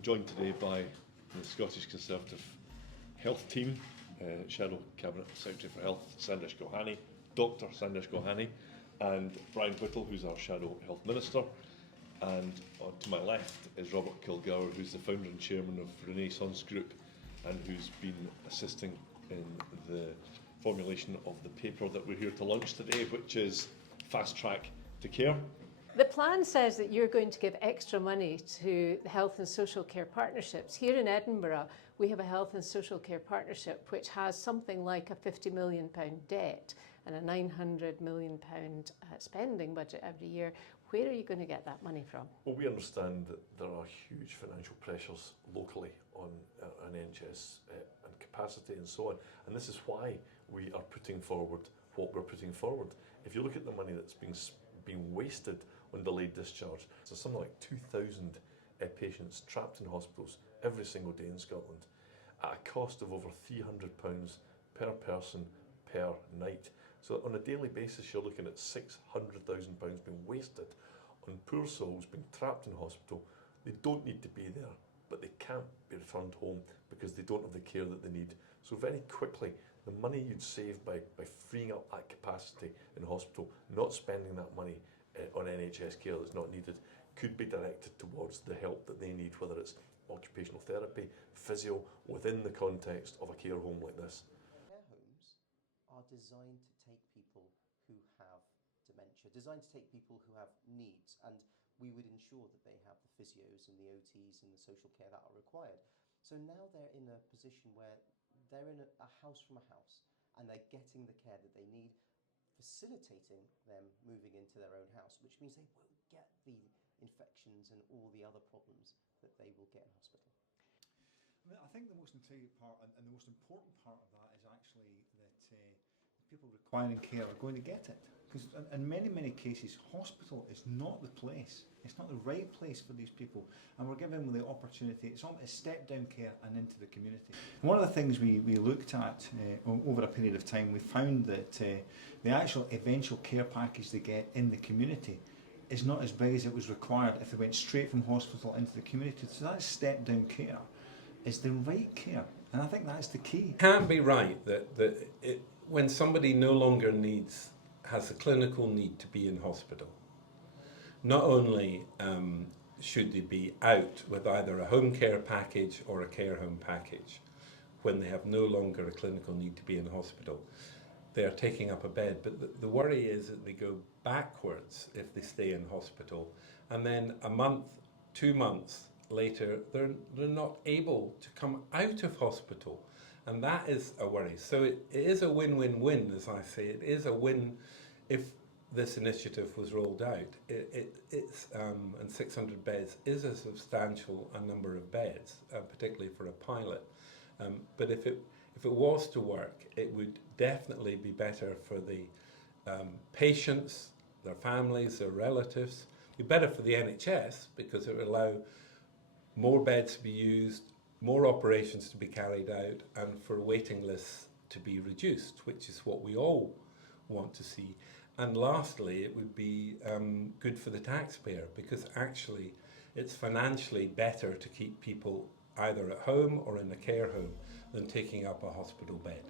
I'm joined today by the Scottish Conservative Health Team, Shadow Cabinet Secretary for Health, Sandesh Gohani, Dr. Sandesh Gohani, and Brian Whittle, who's our Shadow Health Minister. And to my left is Robert Kilgour, who's the founder and chairman of Renaissance Group, and who's been assisting in the formulation of the paper that we're here to launch today, which is Fast Track to Care. The plan says that you're going to give extra money to the health and social care partnerships. Here in Edinburgh, we have a health and social care partnership which has something like a £50 million debt and a £900 million spending budget every year. Where are you going to get that money from? Well, we understand that there are huge financial pressures locally on NHS and capacity and so on, and this is why we are putting forward what we're putting forward. If you look at the money that's being wasted on delayed discharge, so something like 2,000 patients trapped in hospitals every single day in Scotland at a cost of over £300 per person per night. So on a daily basis, you're looking at £600,000 being wasted on poor souls being trapped in hospital. They don't need to be there, but they can't be returned home because they don't have the care that they need. So very quickly, the money you'd save by freeing up that capacity in hospital, not spending that money on NHS care that's not needed, could be directed towards the help that they need, whether it's occupational therapy, physio, within the context of a care home like this. Care homes are designed to take people who have dementia, designed to take people who have needs, and we would ensure that they have the physios and the OTs and the social care that are required. So now they're in a position where they're in a house from a house, and they're getting the care that they need, facilitating them moving into their own house, which means they won't get the infections and all the other problems that they will get in hospital. I think the most integral part and the most important part of that is actually that people requiring care are going to get it. Because in many cases, hospital is not the place. It's not the right place for these people. And we're giving them the opportunity. It's step down care and into the community. One of the things we looked at over a period of time, we found that the actual eventual care package they get in the community is not as big as it was required if they went straight from hospital into the community. So that step down care is the right care. And I think that's the key. It can't be right that when somebody no longer has a clinical need to be in hospital, not only should they be out with either a home care package or a care home package when they have no longer a clinical need to be in hospital, they are taking up a bed. But the worry is that they go backwards if they stay in hospital, and then a month, 2 months later, they're not able to come out of hospital. And that is a worry. So it is a win-win-win, as I say. It is a win if this initiative was rolled out. And 600 beds is a substantial number of beds, particularly for a pilot. But if it was to work, it would definitely be better for the patients, their families, their relatives. It'd be better for the NHS because it would allow more beds to be used, more operations to be carried out, and for waiting lists to be reduced, which is what we all want to see. And lastly, it would be good for the taxpayer because actually it's financially better to keep people either at home or in a care home than taking up a hospital bed.